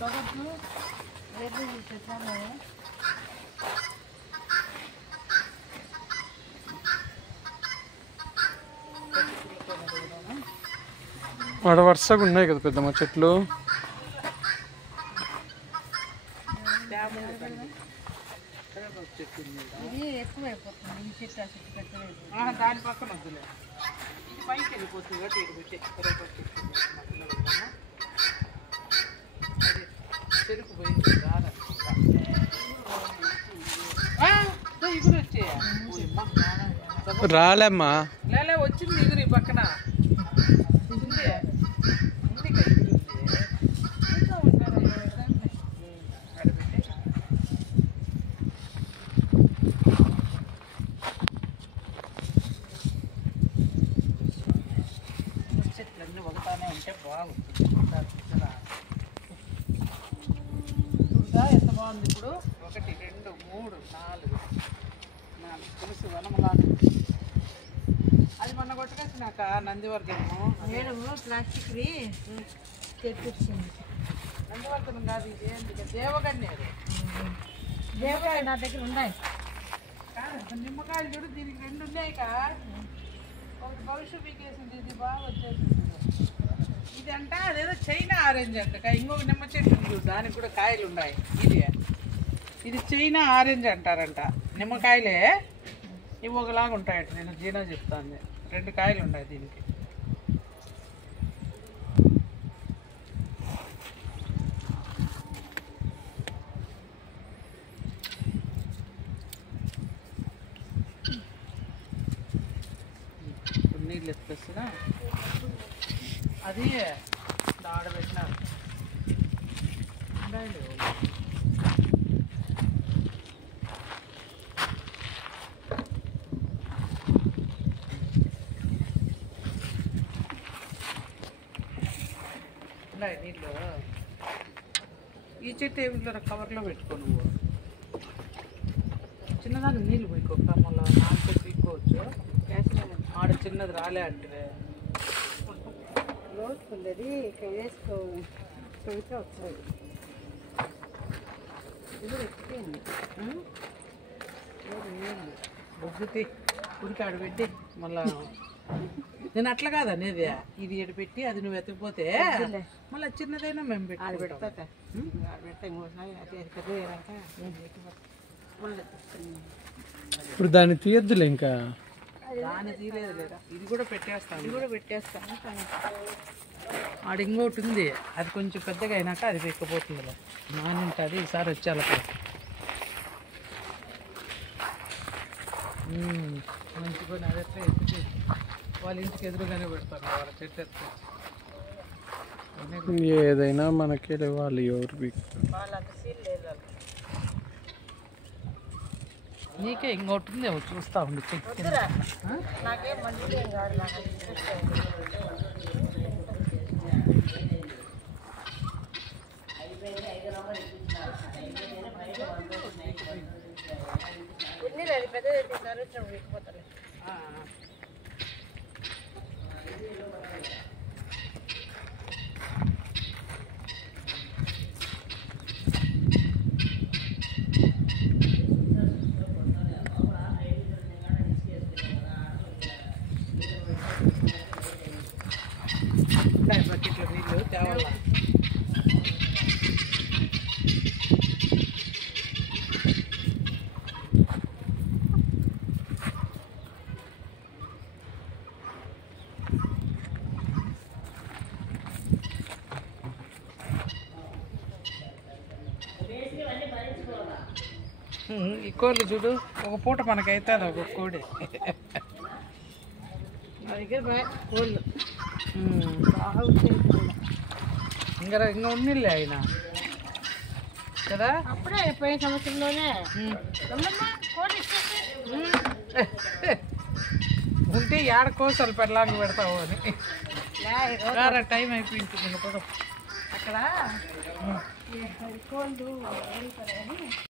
తొగట్లు రేపు చెప్తాను. వాడ వరుసగా ఉన్నాయి కదా పెద్దమ్మ చెట్లు. ఇది ఎక్కువ అయిపోతుంది. ఈ చెట్టు ఆ చెట్టు పెట్టలేదు. దాని పక్కన వద్దులే, ఇది పైకి వెళ్ళిపోతుంది కాబట్టి చెరుకు పోయింది రాదు. ఇగురు వచ్చాయా? రాలేమ్మా, లేలే వచ్చింది ఇగురు ఈ పక్కన ఉంది. చెట్లన్నీ ఒకటానే ఉంటే బాగుంటుంది. ఎంత బాగుంది ఇప్పుడు. 1 2 3 4 తులసి వనములాగా. అది మొన్న కొట్టుకొచ్చినాక నందివర్ధనము నేను ప్లాస్టిక్ది తెప్పించింది. నందివర్ధనం కాదు, ఇది ఏంటి దేవగన్నేరు. దేవకాయ నా దగ్గర ఉన్నాయి. కాదు నిమ్మకాయలు చూడు, దీనికి 2 ఉన్నాయి. ఒకటి భవిష్యత్ పీకేసింది, ఇది బాగా వచ్చేసింది. ఇది అంట అదేదో చైనా ఆరెంజ్ అంట. ఇంకొక నిమ్మ చెట్టు ఉంది, దానికి కూడా కాయలు ఉన్నాయి. ఇది చైనా ఆరెంజ్ అంటారంట. నిమ్మకాయలే ఇవి ఒకలాగా ఉంటాయట. నేను జీనా చెప్తాను, 2 కాయలు ఉన్నాయి దీనికి. నీళ్ళు ఎత్తుకొస్తుందా అది ఆడబెట్టినారు. నీళ్ళు ఈ చెట్టు ఏమిట్లో కవర్లో పెట్టుకో. నువ్వు చిన్నదానికి నీళ్ళు పోయికోక మళ్ళీ 4 చెట్టు పీక్కోవచ్చు. ఆడ చిన్నది రాలే అంటే లోతుకుండేది ఇక్కడ వేసుకో పెడితే వస్తుంది. ఇది ఎక్కిపోయింది. బొగ్గుతి ఉరికి ఆడబెట్టి మళ్ళా. నేను అట్లా కాదు అనేది, ఇది ఎడ పెట్టి అది నువ్వు ఎత్తకపోతే మళ్ళీ చిన్నదైనా మేము పెట్టి ఆడబెడతా ఆడబెడతా. ఇంకోసారి అది పెద్దయ్యాక ఇప్పుడు దాన్ని తీయద్దులే ఇంకా. దాన్ని తీయలేదు లేదా, ఇది కూడా పెట్టేస్తాను. ఇది కూడా పెట్టేస్తాను. ఆడ ఇంకోటి ఉంది, అది కొంచెం పెద్దగా అయినాక అది పెక్కపోతుంది. నానింటుంది ఈసారి వచ్చేలా. మంచిగా అదెట్లా ఎత్తుకు వాళ్ళ ఇంటికి ఎదురుగానే పెడతారు. వాళ్ళ చెట్టు ఎత్తు ఏదైనా మనకే వాళ్ళు ఎవరు వాళ్ళంత సీల్ లేదు. నీకే ఇంకోటి ఉంది, చూస్తా ఉండి చెట్టు. నాకేం మంచిగా ఏం కాదు. నాకు అది పెద్దది పెట్టిపోతారు. బకెట్లో నీళ్ళు తేవాలా. ఈ కోళ్ళు చూడు, ఒక పూట మనకైతే అది ఒక కోడి. మా దగ్గర కోళ్ళు ఇంకా ఉన్నిలే ఆయన కదా. అప్పుడే పోయిన సంవత్సరంలోనే ఉంటే ఏడ కోసాలు పెళ్ళాంగి పెడతావు అని. టైం అయిపోయింది. అక్కడ కోళ్ళు